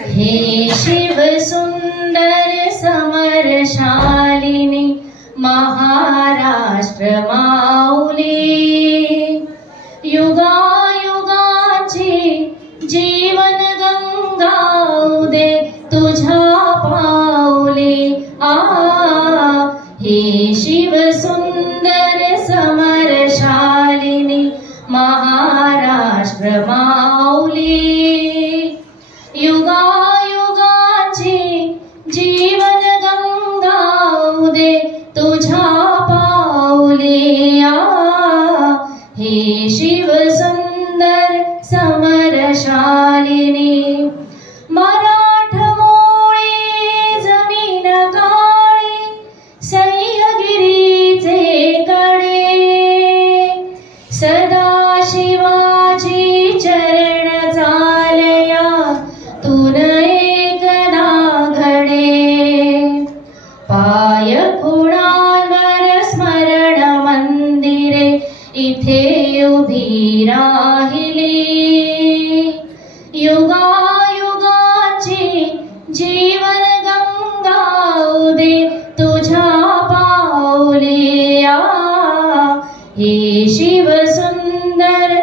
हे शिव सुंदर समरशालिनी महाराष्ट्र माऊली. युगायुगाची जीवन गंगा उदे तुझ्या पाऊली. आ हे शिव सुंदर उदे तुझ्या पाऊली आ हे शिव सुंदर समरशालिनी. राहिले युगायुगाचे जीवन गंगा उदे तुझ्या पावले आ. हे शिव सुंदर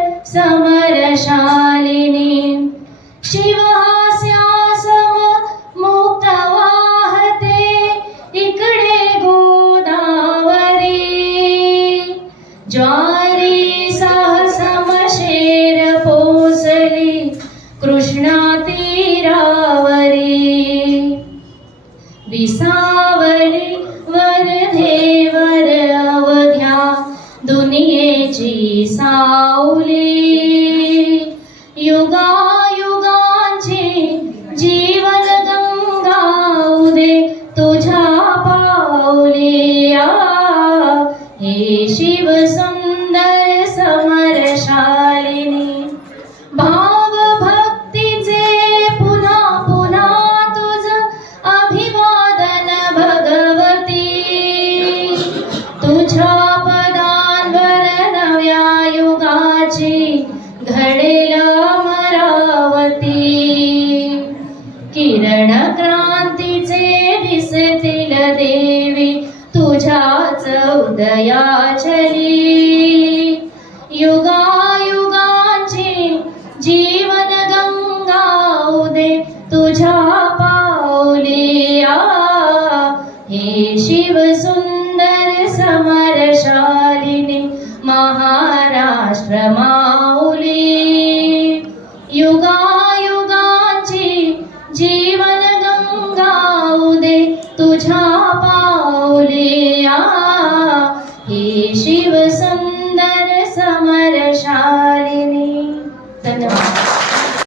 विसावली वरधेवर अवघ्या दुनियेची सावली. युगायुगांची जीवन गंगा उदे तुझ्या पावले हे शिव क्रांतीचे दिसतील देवी तुझ्याच उदयाचली. युगायुगाची जीवन गंगा उदे तुझ्या पाऊली हे शिव सुंदर समरशालिनी महाराष्ट्र माऊली. शिवसुन्दर समरशालिनी धन्यवाद